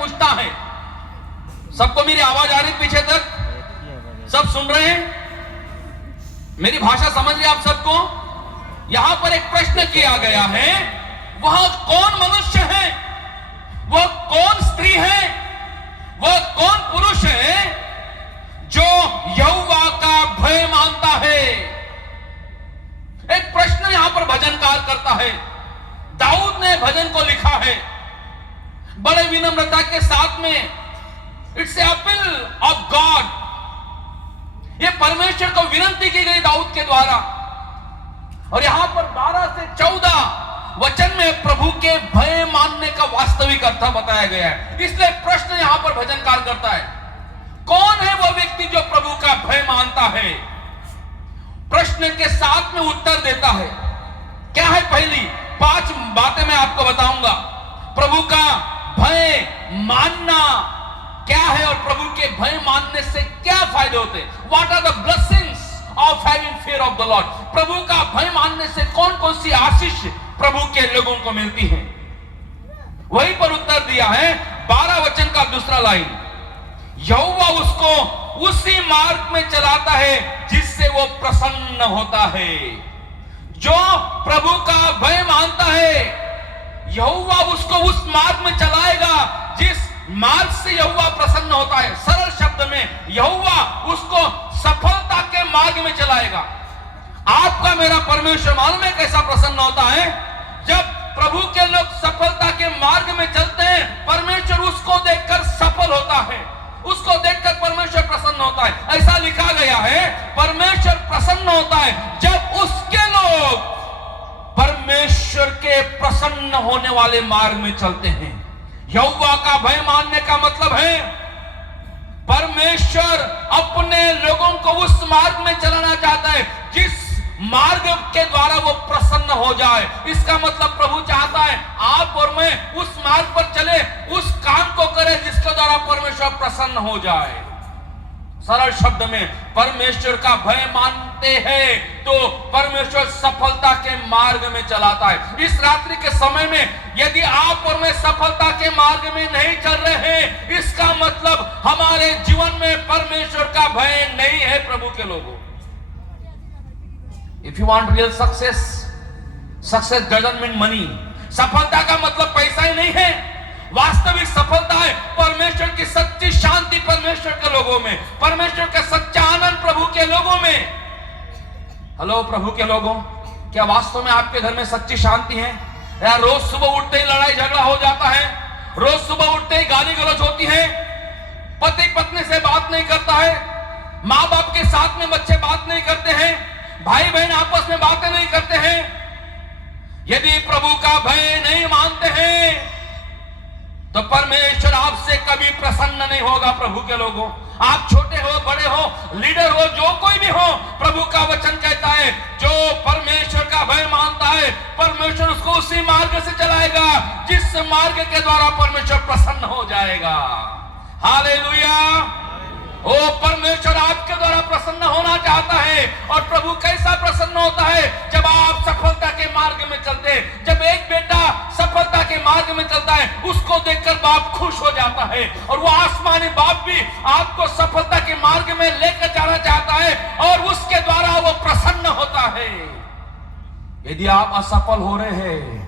पूछता है। सबको मेरी आवाज आ रही पीछे तक? सब सुन रहे हैं? मेरी भाषा समझ रहे आप सबको? यहां पर एक प्रश्न किया गया है, वह कौन मनुष्य है, वह कौन स्त्री है, वह कौन पुरुष है जो यहोवा का भय मानता है? एक प्रश्न यहां पर भजनकार करता है। दाऊद ने भजन को लिखा है बड़े विनम्रता के साथ में। It's a appeal of God. यह परमेश्वर को विनती की गई दाऊद के द्वारा। और यहां पर 12 से 14 वचन में प्रभु के भय मानने का वास्तविक अर्थ बताया गया है। इसलिए प्रश्न यहां पर भजनकार करता है, कौन है वह व्यक्ति जो प्रभु का भय मानता है? प्रश्न के साथ में उत्तर देता है। क्या है? पहली 5 बातें मैं आपको बताऊंगा। प्रभु का भय मानना क्या है और प्रभु के भय मानने से क्या फायदे होते हैं? What are the blessings of having fear of the Lord? प्रभु का भय मानने से कौन कौन सी आशीष प्रभु के लोगों को मिलती है? वहीं पर उत्तर दिया है 12 वचन का दूसरा लाइन, यहोवा उसको उसी मार्ग में चलाता है जिससे वो प्रसन्न होता है। जो प्रभु का भय मानता है, यहोवा उसको उस मार्ग में चलाएगा जिस मार्ग से यहोवा प्रसन्न होता है। सरल शब्द में, यहोवा उसको सफलता के मार्ग में चलाएगा। आपका मेरा परमेश्वर मालूम है कैसा प्रसन्न होता है? जब प्रभु के लोग सफलता के मार्ग में चलते हैं, परमेश्वर उसको देखकर सफल होता है, उसको देखकर परमेश्वर प्रसन्न होता है। ऐसा लिखा गया है, परमेश्वर प्रसन्न होता है जब उसके लोग परमेश्वर के प्रसन्न होने वाले मार्ग में चलते हैं। यहोवा का भय मानने का मतलब है परमेश्वर अपने लोगों को उस मार्ग में चलाना चाहता है जिस मार्ग के द्वारा वो प्रसन्न हो जाए। इसका मतलब प्रभु चाहता है आप और मैं उस मार्ग पर चले, उस काम को करें जिसके द्वारा परमेश्वर प्रसन्न हो जाए। सरल शब्द में, परमेश्वर का भय मानते हैं तो परमेश्वर सफलता के मार्ग में चलाता है। इस रात्रि के समय में यदि आप और मैं सफलता के मार्ग में नहीं चल रहे हैं, इसका मतलब हमारे जीवन में परमेश्वर का भय नहीं है। प्रभु के लोगों, if you want real success, success doesn't mean money. सफलता का मतलब पैसा ही नहीं है। वास्तविक सफलता है परमेश्वर की सच्ची शांति परमेश्वर के लोगों में, परमेश्वर का सच्चा आनंद प्रभु के लोगों में। हेलो प्रभु के लोगों, क्या वास्तव में आपके घर में सच्ची शांति है? या रोज सुबह उठते ही लड़ाई झगड़ा हो जाता है, रोज सुबह उठते ही गाली गलौज होती है, पति पत्नी से बात नहीं करता है, माँ बाप के साथ में बच्चे बात नहीं करते हैं, भाई बहन आपस में बातें नहीं करते हैं? यदि प्रभु का भय नहीं मानते हैं तो परमेश्वर आपसे कभी प्रसन्न नहीं होगा। प्रभु के लोगों, आप छोटे हो, बड़े हो, लीडर हो, जो कोई भी हो, प्रभु का वचन कहता है जो परमेश्वर का भय मानता है, परमेश्वर उसको उसी मार्ग से चलाएगा जिस मार्ग के द्वारा परमेश्वर प्रसन्न हो जाएगा। हालेलुया। ओ परमेश्वर आपके द्वारा प्रसन्न होना चाहता है। और प्रभु कैसा प्रसन्न होता है? जब आप सफलता के मार्ग में चलते हैं। जब एक बेटा सफलता के मार्ग में चलता है, उसको देखकर बाप खुश हो जाता है और वो आसमानी बाप भी आपको सफलता के मार्ग में लेकर जाना चाहता है और उसके द्वारा वो प्रसन्न होता है। यदि आप असफल हो रहे हैं